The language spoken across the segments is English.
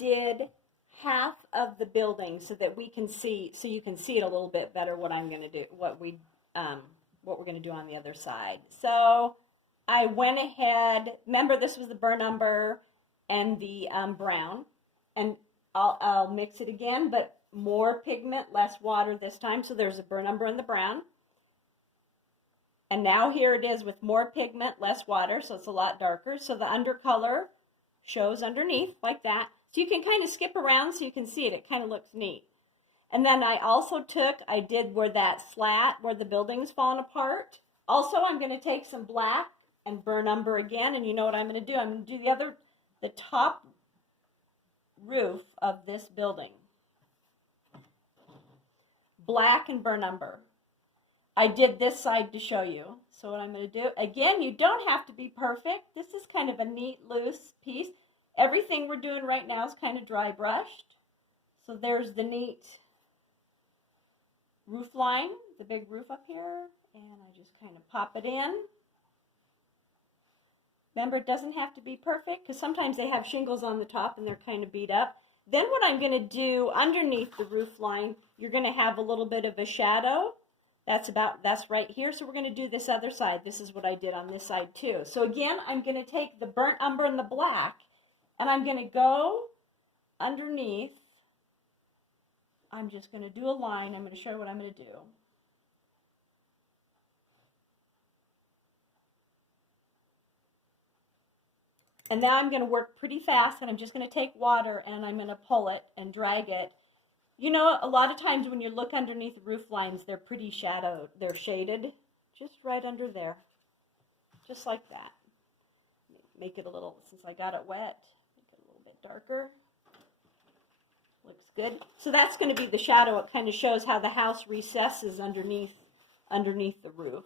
did half of the building so that we can see, so you can see it a little bit better what I'm going to do, what we're going to do on the other side. So I went ahead, remember this was the burnt umber and the brown, and I'll mix it again, but more pigment, less water this time. So there's a burnt umber and the brown. And now here it is with more pigment, less water, so it's a lot darker. So the undercolor shows underneath like that. So you can kind of skip around so you can see it. It kind of looks neat. And then I also I did where that slat, where the building's falling apart. Also, I'm going to take some black and burn umber again. And you know what I'm going to do? I'm going to do the top roof of this building. Black and burn umber. I did this side to show you. So what I'm going to do, again, you don't have to be perfect. This is kind of a neat, loose piece. Everything we're doing right now is kind of dry brushed. So there's the neat roof line, the big roof up here. And I just kind of pop it in. Remember, it doesn't have to be perfect because sometimes they have shingles on the top and they're kind of beat up. Then what I'm going to do underneath the roof line, you're going to have a little bit of a shadow. That's right here. So we're going to do this other side. This is what I did on this side too. So again, I'm going to take the burnt umber and the black, and I'm going to go underneath. I'm just going to do a line. I'm going to show you what I'm going to do. And now I'm going to work pretty fast, and I'm just going to take water and I'm going to pull it and drag it. You know, a lot of times when you look underneath roof lines, they're pretty shadowed. They're shaded. Just right under there. Just like that. Make it a little, since I got it wet, make it a little bit darker. Looks good. So that's going to be the shadow. It kind of shows how the house recesses underneath the roof.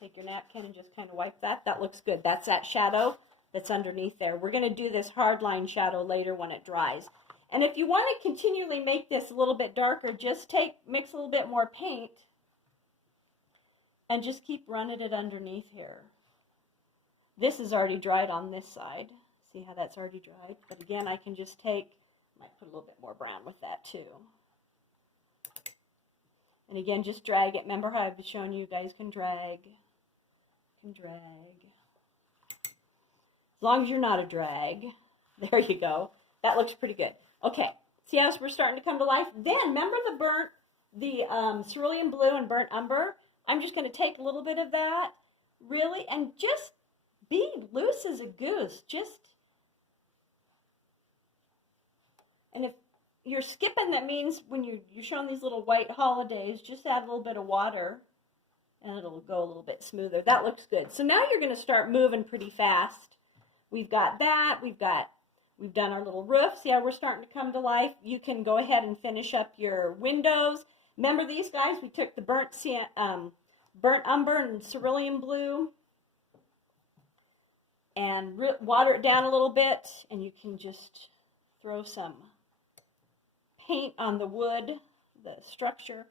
Take your napkin and just kind of wipe that. That looks good. That's that shadow that's underneath there. We're going to do this hard line shadow later when it dries. And if you want to continually make this a little bit darker, just mix a little bit more paint and just keep running it underneath here. This is already dried on this side. See how that's already dried? But again, I can just might put a little bit more brown with that too. And again, just drag it. Remember how I've shown you guys can drag. As long as you're not a drag. There you go. That looks pretty good. Okay, see how we're starting to come to life? Then, remember the cerulean blue and burnt umber? I'm just going to take a little bit of that, really, and just be loose as a goose. And if you're skipping, that means when you're showing these little white holidays, just add a little bit of water, and it'll go a little bit smoother. That looks good. So now you're going to start moving pretty fast. We've got that. We've done our little roof. See how we're starting to come to life? You can go ahead and finish up your windows. Remember these guys? We took the burnt umber and cerulean blue and water it down a little bit, and you can just throw some paint on the wood, the structure.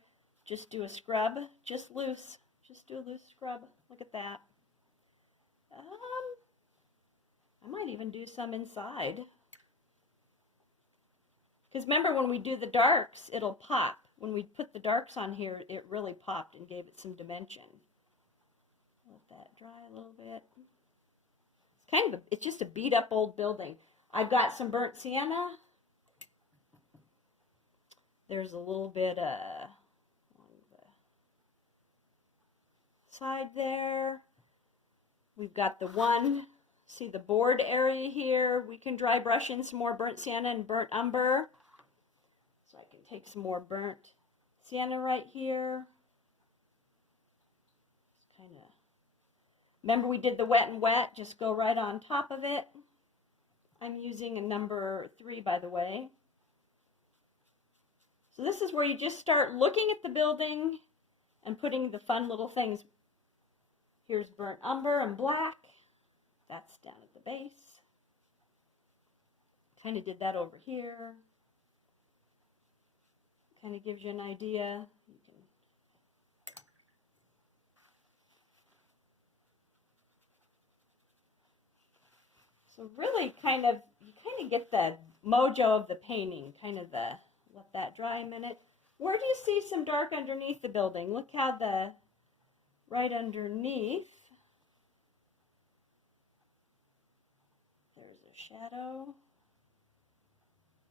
Just do a scrub, just loose. Just do a loose scrub. Look at that. I might even do some inside. Because remember, when we do the darks, it'll pop. When we put the darks on here, it really popped and gave it some dimension. Let that dry a little bit. It's just a beat up old building. I've got some burnt sienna. There's a little bit along the side there. We've got the one. See the board area here? We can dry brush in some more burnt sienna and burnt umber. So I can take some more burnt sienna right here. Just kind of. Remember we did the wet and wet? Just go right on top of it. I'm using a number 3, by the way. So this is where you just start looking at the building and putting the fun little things. Here's burnt umber and black. That's down at the base. Kind of did that over here. Kind of gives you an idea. So really you kind of get the mojo of the painting, let that dry a minute. Where do you see some dark underneath the building? Look how right underneath, there's a shadow,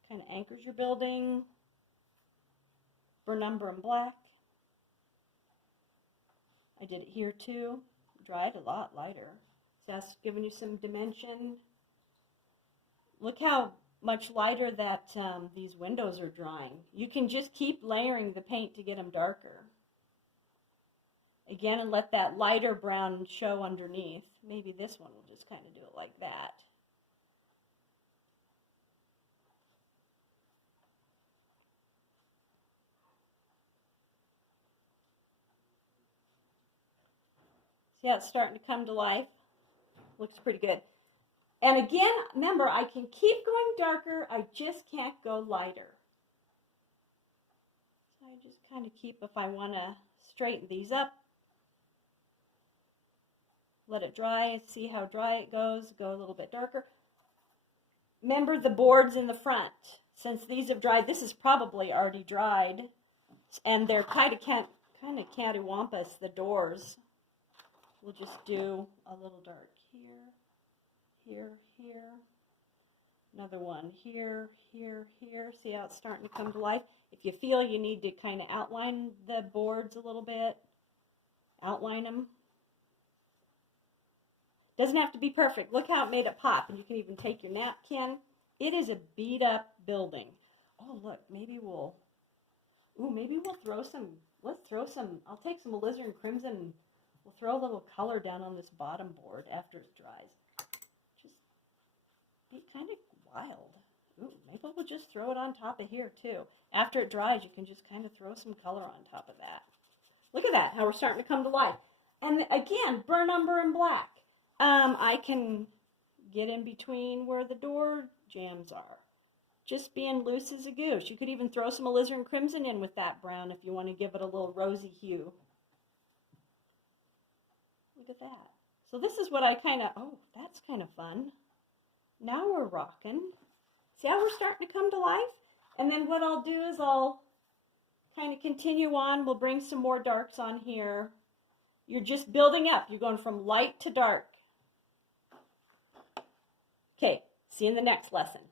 kind of anchors your building. Burn umber and black. I did it here too. Dried a lot lighter. So that's giving you some dimension. Look how much lighter that these windows are drying. You can just keep layering the paint to get them darker. Again, and let that lighter brown show underneath. Maybe this one will just kind of do it like that. See how it's starting to come to life? Looks pretty good. And again, remember, I can keep going darker, I just can't go lighter. So I just kind of keep, if I want to straighten these up, let it dry, see how dry it goes, go a little bit darker. Remember the boards in the front. Since these have dried, this is probably already dried, and they're kind of cattywampus, the doors. We'll just do a little dark here, here, here. Another one here, here, here. See how it's starting to come to life? If you feel you need to kind of outline the boards a little bit, outline them. Doesn't have to be perfect. Look how it made it pop. And you can even take your napkin. It is a beat up building. Oh, look, maybe we'll throw some, I'll take some alizarin crimson. We'll throw a little color down on this bottom board after it dries. Just be kind of wild. Ooh, maybe we'll just throw it on top of here too. After it dries, you can just kind of throw some color on top of that. Look at that, how we're starting to come to life. And again, burn umber and black. I can get in between where the door jambs are. Just being loose as a goose. You could even throw some alizarin crimson in with that brown if you want to give it a little rosy hue. Look at that. So this is what I that's kind of fun. Now we're rocking. See how we're starting to come to life? And then what I'll do is I'll kind of continue on. We'll bring some more darks on here. You're just building up. You're going from light to dark. Okay, see you in the next lesson.